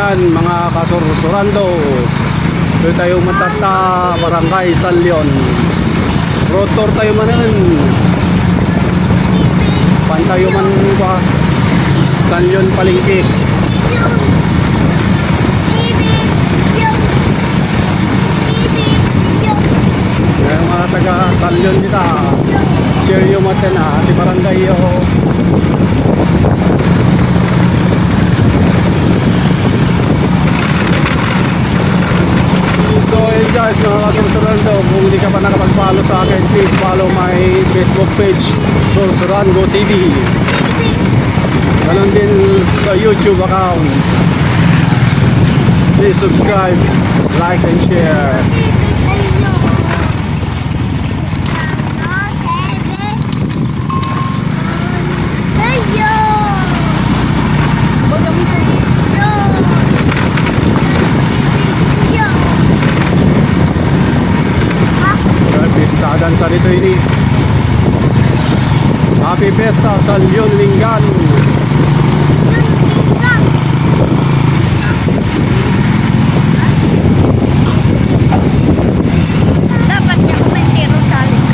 Yan mga kasursurando, doon tayo matata Barangay San Leon. Road tour tayo manan. Pantayo man ba San Leon Palengke. Yan mga taga San Leon kita. Share yung matin di barangay yo. So yun guys, mga kasursurando, kung hindi ka pa nakapag-follow sa akin, please follow my Facebook page, Sursurango TV. Ganon din sa YouTube account. Please subscribe, like and share. Dansa dito ini. Happy Fiesta San Leon Lingan. Dapat niya kumenti Rosales.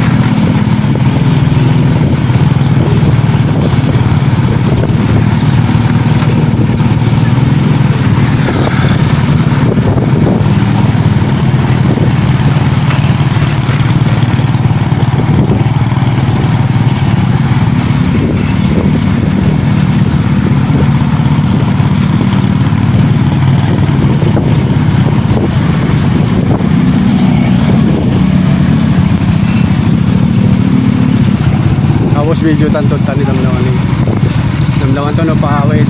Tapos video tantot tani damdaman ni. Damdaman to no paawit.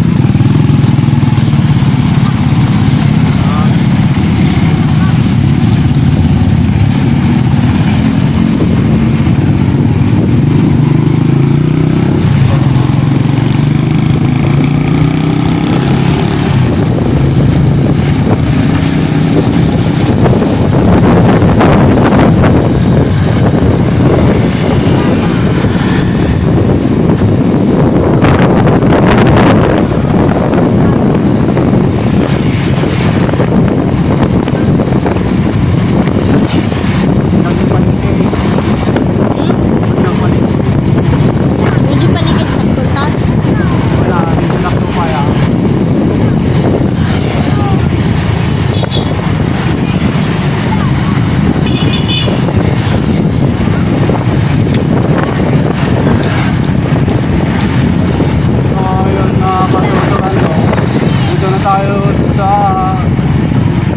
Tayo sa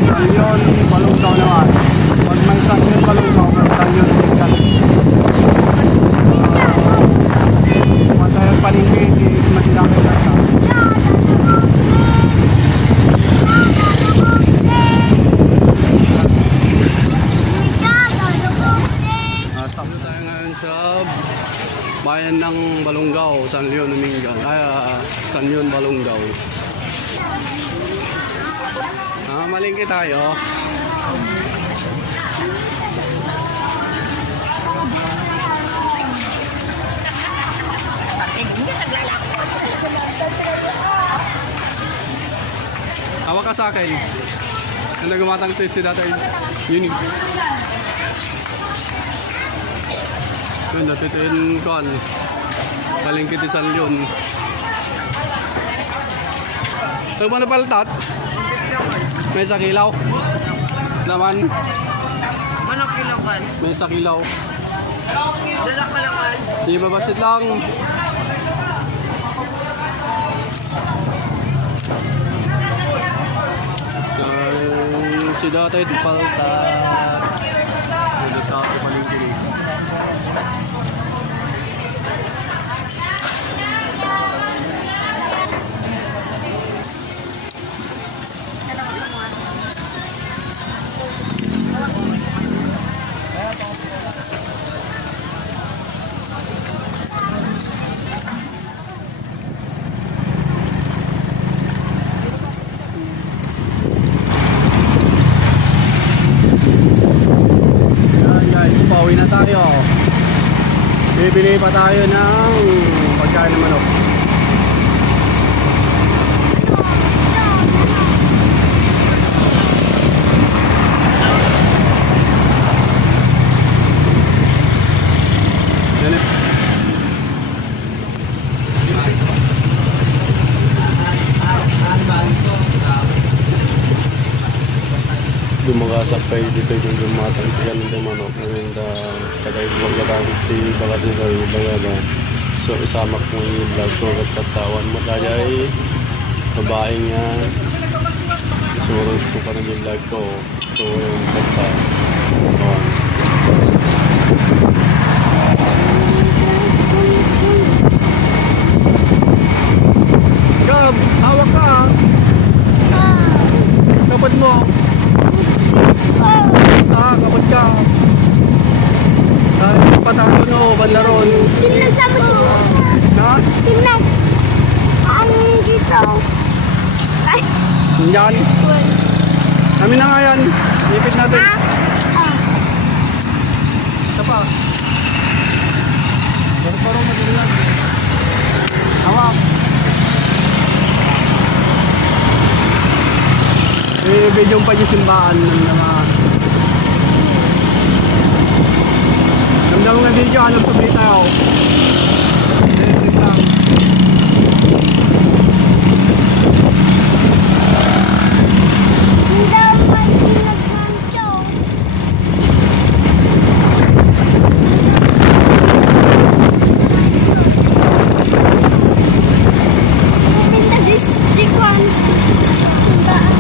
San Leon Balunggaw naman. Pag may San Leon Balunggaw, San Leon Lingan. Pantayo Palengke, masilaki na sa. Tapos tayo ngayon sa bayan ng Balunggaw, San Leon Lingan. San Leon Balunggaw. Malingki tayo. Hawak ka sa akin. Ano gumatang si dati yun. Yun, natitin ko. Malingki ti San Leon. Ito ba napaltat? May sa kilaw. Laman. Manok kilawan. May sa kilaw. Dala kalawan. Di babasit lang. Si dati ito palta. Hindi ka ako palingkin. Pauwi na tayo. Bibili pa tayo ng pagkain ng manok. sakay dito yung lumatang tiyan ng manok and kada ibang gagamit di baka sila yung bayaga. So isama ko yung vlog ko at katawan mo kaya ay babae nga isurot ko pa rin yung vlog ko. So yung katawan. Gab, hawak ka. Kapag mo. Kapag ka. Ay, patalo no, bandaron. Tingnan sa mo. Ha? Tingnan. Ang dito. Ay. Yan. Amin na nga yan. Ipit natin. Isa pa. Parang madilingan. Hawak. Video pa yung simbahan ng mga damdam nga video, anong sabi tayo? Electric lang. Hindi man nagmancho. Pumunta si Kwan. Sundaan.